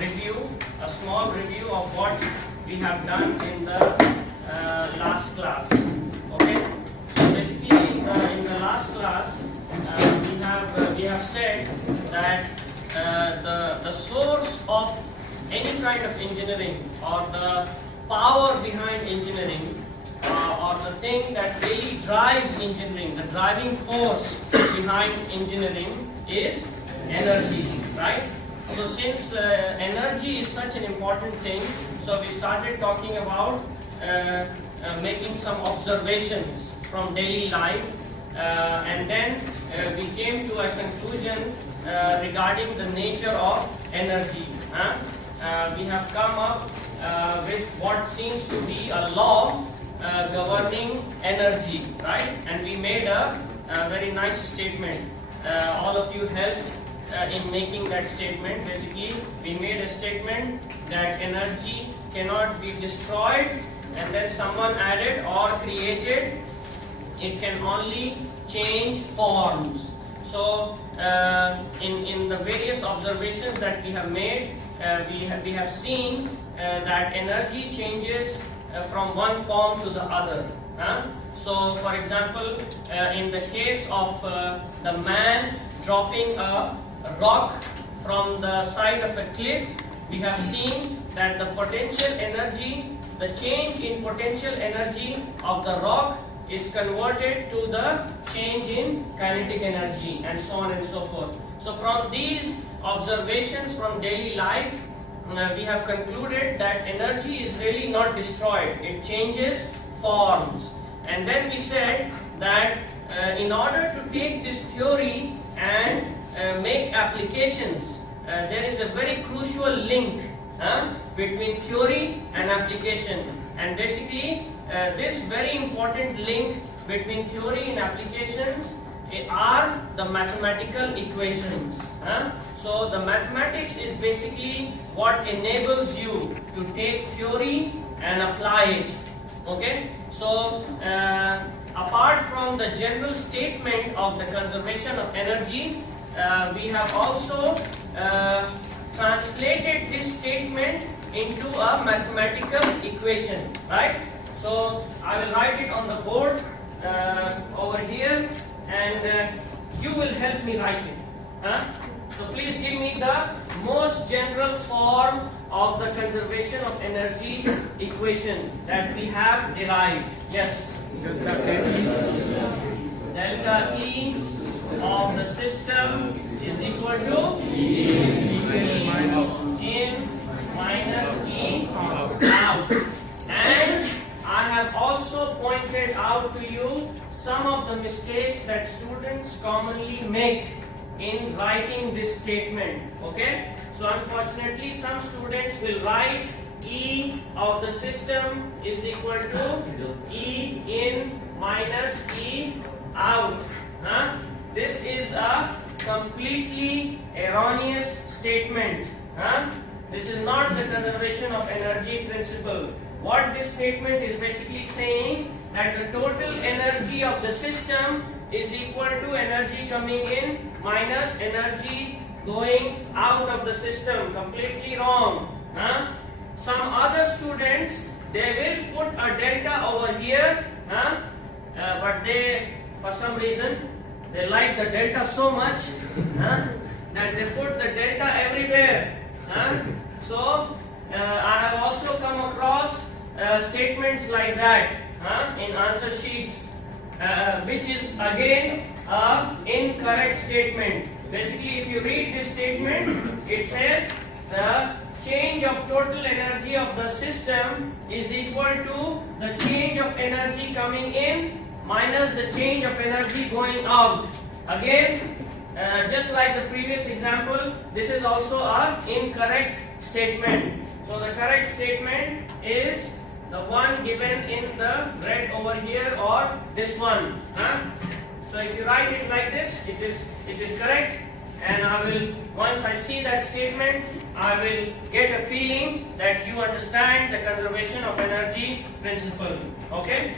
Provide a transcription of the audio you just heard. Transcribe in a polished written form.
review, a small review of what we have done in the last class. Okay. So basically, in the last class, we have said that the source of any kind of engineering, or the power behind engineering, or the thing that really drives engineering, the driving force behind engineering is energy, right? So since energy is such an important thing, so we started talking about making some observations from daily life, and then we came to a conclusion regarding the nature of energy. We have come up with what seems to be a law governing energy, right? And we made a very nice statement. All of you helped in making that statement. Basically, we made a statement that energy cannot be destroyed, and then someone added or created. It can only change forms. So, in the various observations that we have made, we have seen that energy changes from one form to the other. So, for example, in the case of the man dropping a rock from the side of a cliff, we have seen that the potential energy, the change in potential energy of the rock is converted to the change in kinetic energy, and so on and so forth. So from these observations from daily life, we have concluded that energy is really not destroyed, it changes forms. And then we said that in order to take this theory and make applications, there is a very crucial link between theory and application. And basically, this very important link between theory and applications are the mathematical equations. So the mathematics is basically what enables you to take theory and apply it. Okay, so apart from the general statement of the conservation of energy, we have also translated this statement into a mathematical equation, right? So I will write it on the board over here, and you will help me write it. So please give me the most general form of the conservation of energy equation that we have derived. Yes. Delta E of the system is equal to E in minus E out. And I have also pointed out to you some of the mistakes that students commonly make in writing this statement. Okay, so unfortunately some students will write E of the system is equal to E in minus E out. This is a completely erroneous statement. This is not the conservation of energy principle. What this statement is basically saying, that the total energy of the system is equal to energy coming in minus energy going out of the system. Completely wrong. Some other students, they will put a delta over here, but they, for some reason, they like the delta so much that they put the delta everywhere. So I have also come across statements like that in answer sheets, which is again an incorrect statement. Basically, if you read this statement, it says the change of total energy of the system is equal to the change of energy coming in minus the change of energy going out. Again, just like the previous example, this is also an incorrect statement. So the correct statement is the one given in the red over here, or this one. So if you write it like this, it is correct. And I will, once I see that statement, I will get a feeling that you understand the conservation of energy principle. Okay.